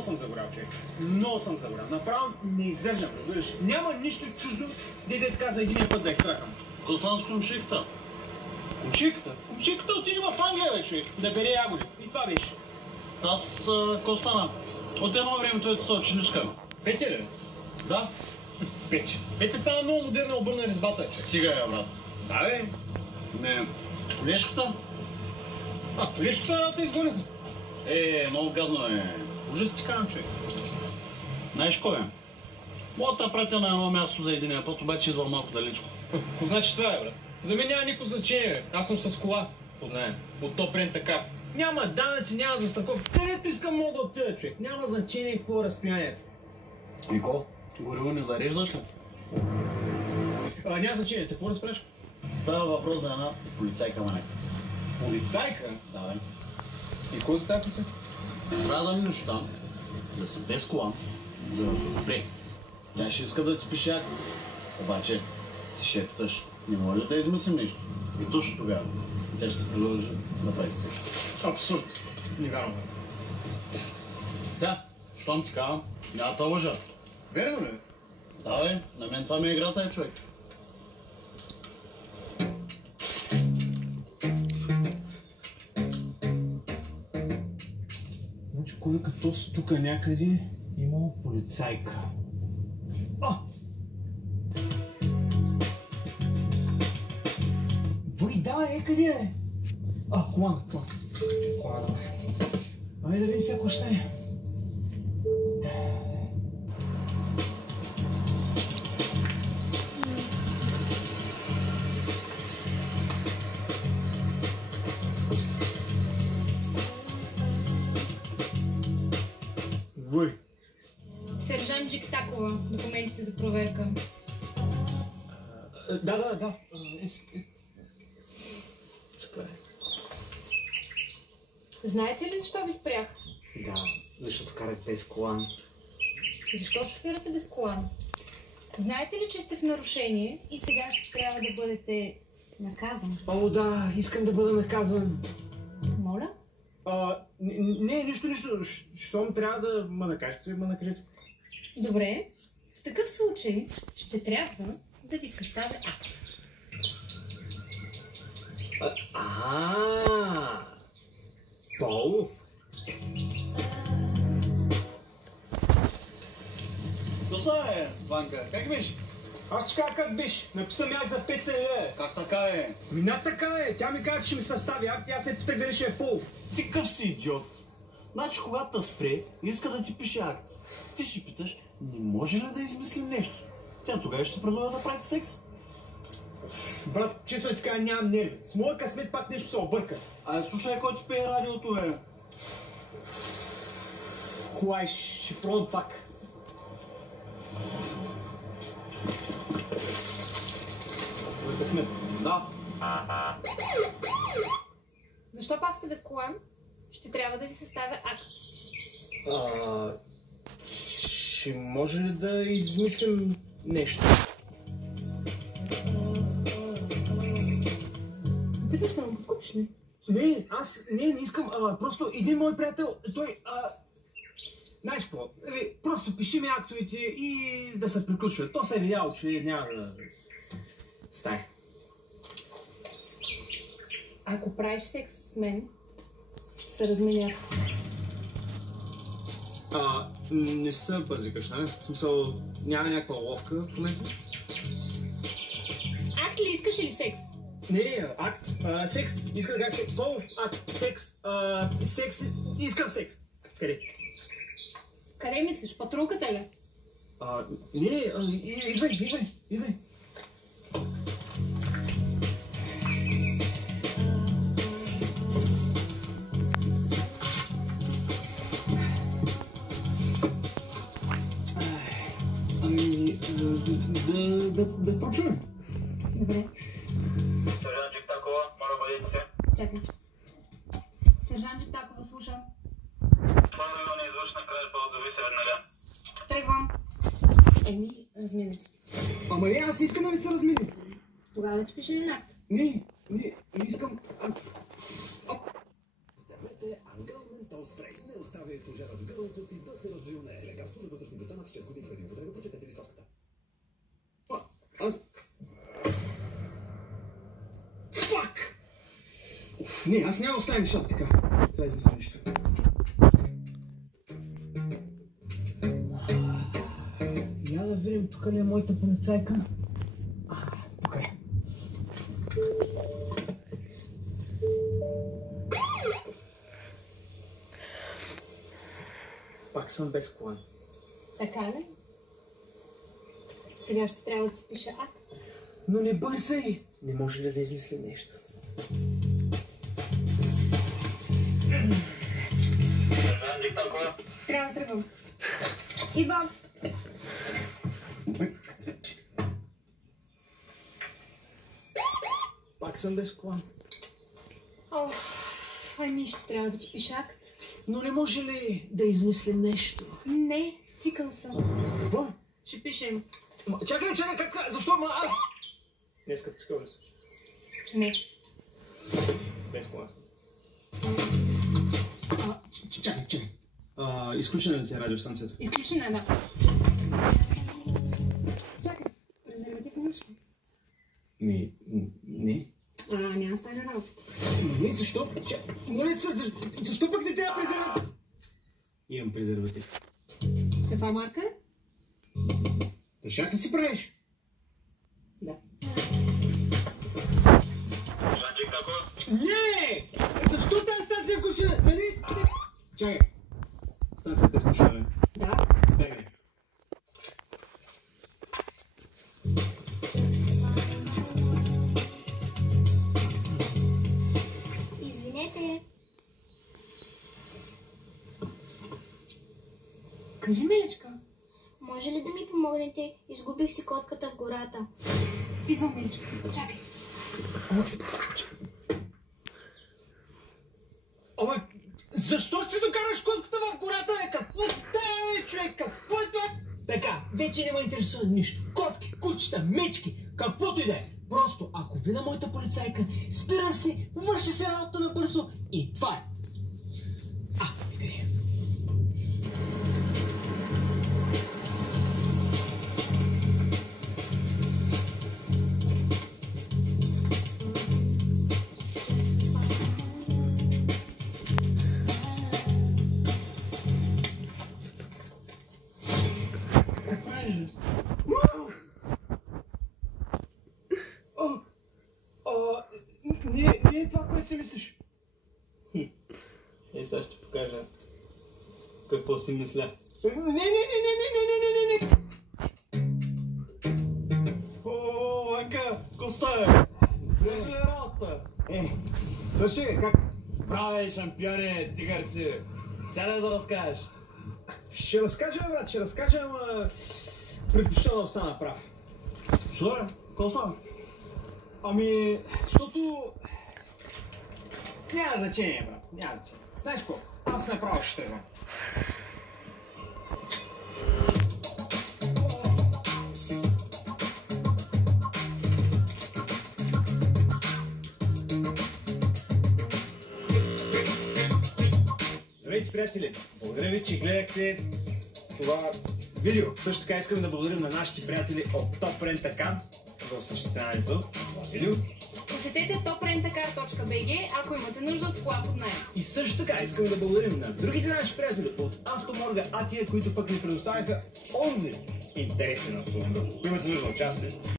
много съм загорял, човек. Много съм загорял. Направо не издържам, разбираш. Няма нищо чуждо, дете така за един път да изтракам. Какво стана с кумшиката? Кумшиката? Кумшиката отиде в Англия, бе, човек. Да бере ягоди. И това беше. Аз, какво стана? От едно време той са ученичка. Петя ли? Да? Петя. Петя стана много модерна, обърна резбата. Стига я, брат. Да, бе. Не. Колешката? Колешката те изгониха. Много гадно е. Ужас ти казвам, човек. Знаеш кой е? Мога да пратя на едно място за единия път, обаче идва малко далечко. Какво значи това е, брат? За мен няма никакво значение, бе. Аз съм с кола. Под наем. От топ рент така. Няма данъци, няма застраховки. Където искам мога да отида, човек. Няма значение какво е разстоянието. И ко? Гориво не зареждаш ли? Няма значение. Какво да спреш? Става въпрос за една полицайка, манек. Полицайка? Да, бе. И какво за тази полицайка? Трябва да минеш там, да си без кола, за да те спре. Тя ще иска да ти пише акт. Обаче ти ще питаш, не може да измислим нещо. И точно тогава тя ще продължи да прави секс. Абсурд. Не вярвам. Сега, щом ти казвам, няма да лъжа. Верно ли? Да, бе, на мен това ми е играта, е, човек. Значи, кой като тук някъде има полицайка. Вой, да, къде е? Колана. Колана, да. Ами да видим всяко ще е. Вой. Сержант Джиктакова, документите за проверка. Да. Знаете ли защо ви спрях? Да, защото карах без колан. Защо шофирате без колан? Знаете ли, че сте в нарушение и сега ще трябва да бъдете наказан? Да, искам да бъда наказан. Моля? Не, нищо. Щом трябва да ме накажете, ме накажете. Добре. В такъв случай ще трябва да ви съставя акт. Полов. Доса е, Ванка, как беше? Аз ще кажа как беше. Написам акт за 500 лева. Как така е? Мина така е. Тя ми каза, че ще ми състави акт и аз се питах дали ще е полов. Ти къв си идиот? Значи, когато те спре, иска да ти пише акт. Ти ще питаш, не може ли да измислим нещо? Тя тогава ще предлага да прави секс. Брат, честно ти кажа, нямам нерви. С моя късмет пак нещо се обърка. Слушай, кой ти пее радиото, е? Хуай, ще пробвам пак. Моя късмет. Да. Защо пак сте без колан? Ще трябва да ви съставя акт. Ще може ли да измислим нещо? Питаш да му подкупиш ли? Не, аз не искам. Просто един мой приятел, той... Знаеш какво? Просто пиши ми актовете и да се приключва. То се е видяло, че няма да... Стай. Ако правиш секс с мен, ще се разменя. Не се бързикаш, нали? В смисъл, няма някаква ловка в момента. Акт ли искаш или секс? Не, акт. Секс. Искам да кажа секс. Полов акт. Секс. Секс. Искам секс. Къде? Къде мислиш? Патрулката ли? Не, идвай. Да почваме. Добре. Сержант Джиктакова, моля бъдете се. Чакай. Сержант Джиктакова, слушам. Това район е извършена кражба, отзови се веднага. Тръгвам. Разминах се. Ама не, аз не искам да ми се размини. Тогава да ти пише ли акт? Не искам. Здравейте, ангел Ментол спрей. Не оставяй пожара в гърлото ти да се развилне. Лекарство за възрастни деца над 6 години преди употреба. Прочетете листовката. Фак! Не, аз няма оставя нещата така. Това да измисля нещо. Я да видим тук ли е моята полицайка. Тук е. Пак съм без колан. Така ли? Сега ще трябва да ти пиша акт. Но не бързай! Не може ли да измислим нещо? Трябва да тръгвам. Идвам. Пак съм без колан. Ами ще трябва да ти пиша акт. Но не може ли да измислим нещо? Не, цикъл съм. Какво? Ще пишем. Чакай, как? Защо? Аз... Днеска в цикъл ли си? Не. Без колан съм. Чакай. Изключена ли ти е радиостанцията? Изключена, да. Чакай, презерватив имаш ли? Не. Няма стане работата. Не, защо? Моля се, защо пък не трябва презерватив? Имам презерватив. Каква марка е? Шак ли си правиш? Да. Не! Защо тази станция е включена? Нали? Чакай. Станцията е включена. Да. Дай ми. Извинете. Кажи, миличка. Може ли да ми помогнете? Изгубих си котката в гората. Идвам, миличка. Чакай. Ама, защо си докараш котката в гората, бе? Какво става, бе, човек? Какво е това? Така, вече не ме интересува нищо. Котки, кучета, мечки, каквото и да е. Просто, ако видя моята полицайка, спирам си, върши се работа набързо и това е. Игри. Не е това, което си мислиш. Сега ще ти покажа какво си мисля. Не. О, Анка, Коста! Свърши ли работа? Слушай, как? Браве, шампиони, тигърци! Сега да разкажеш. Ще разкажа, брат, ама предпочитам да остана прав. Що е? Коса? Ами, защото... Няма значение, брат, няма значение. Знаеш какво? Аз направо ще тръгвам. Здравейте, приятели! Благодаря ви, че гледахте това видео. Също така искам да благодарим на нашите приятели от Top Rent A Car за осъществяването на това видео. Посетете toprentacar.bg, ако имате нужда от кола под наем. И също така искам да благодарим на другите наши приятели от Автоморга Атия, които пък ни предоставяха онзи интересен автомобил. Ако имате нужда от участие,